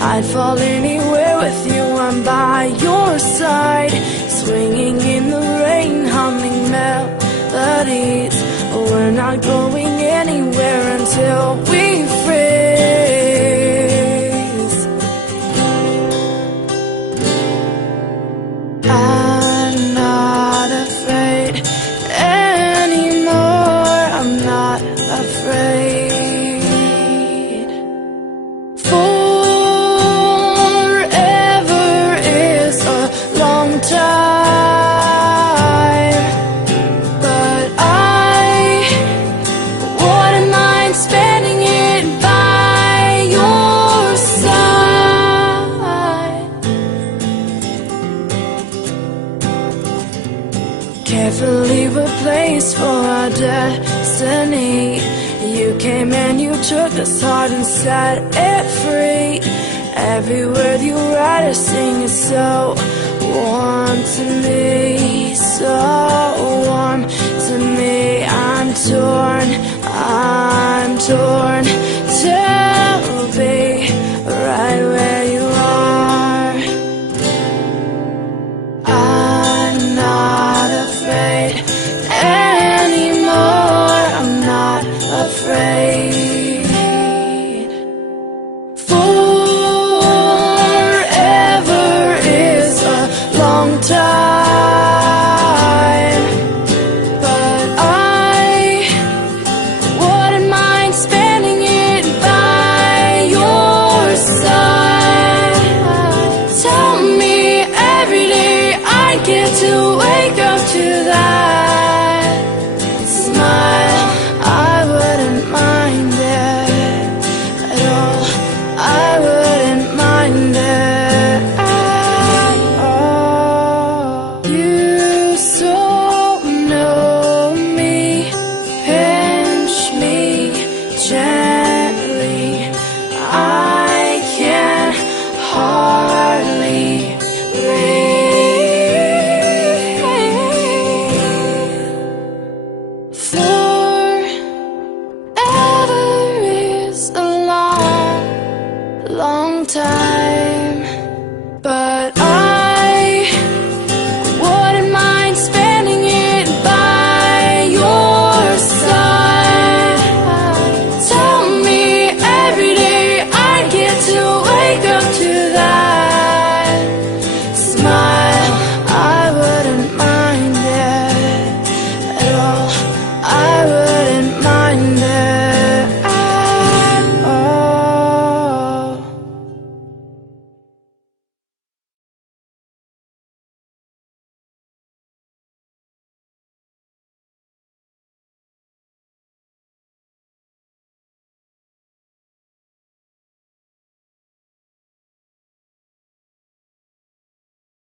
I'd fall anywhere with you, I'm by your side, swinging in the rain, humming melodies. We're not going anywhere until we freeze. I'm not afraid anymore, I'm not afraid. Forever is a long time, but I wouldn't mind spending it by your side. Carefully replaced for our destiny. You came and you took this heart and set it free. Every word you write or sing is so warm to me, so warm to me. I'm torn to be right where you are. I'm not afraid anymore, I'm not afraid. Forever is a long time, but I wouldn't mind spending it by your side. Tell me every day I get to wake up to that smile. I wouldn't mind it at all, I wouldn't mind it at all. You so know me, pinch me gently. I can hardly breathe.